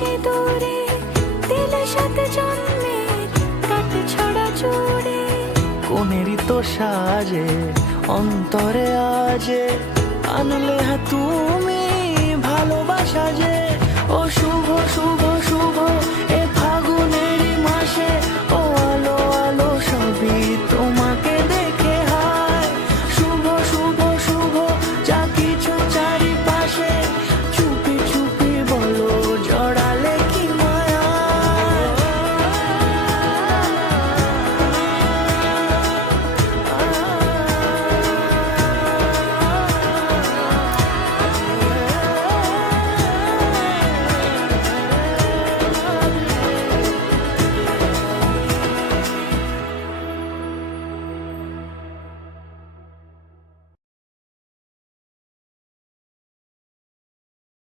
সিঁদুরে দিলে সাথে জন্মের কাট ছড়া জুড়ে। কোনেরই তো সাজে অন্তরে আজে আনলে তুমি ভালোবাসা যে ও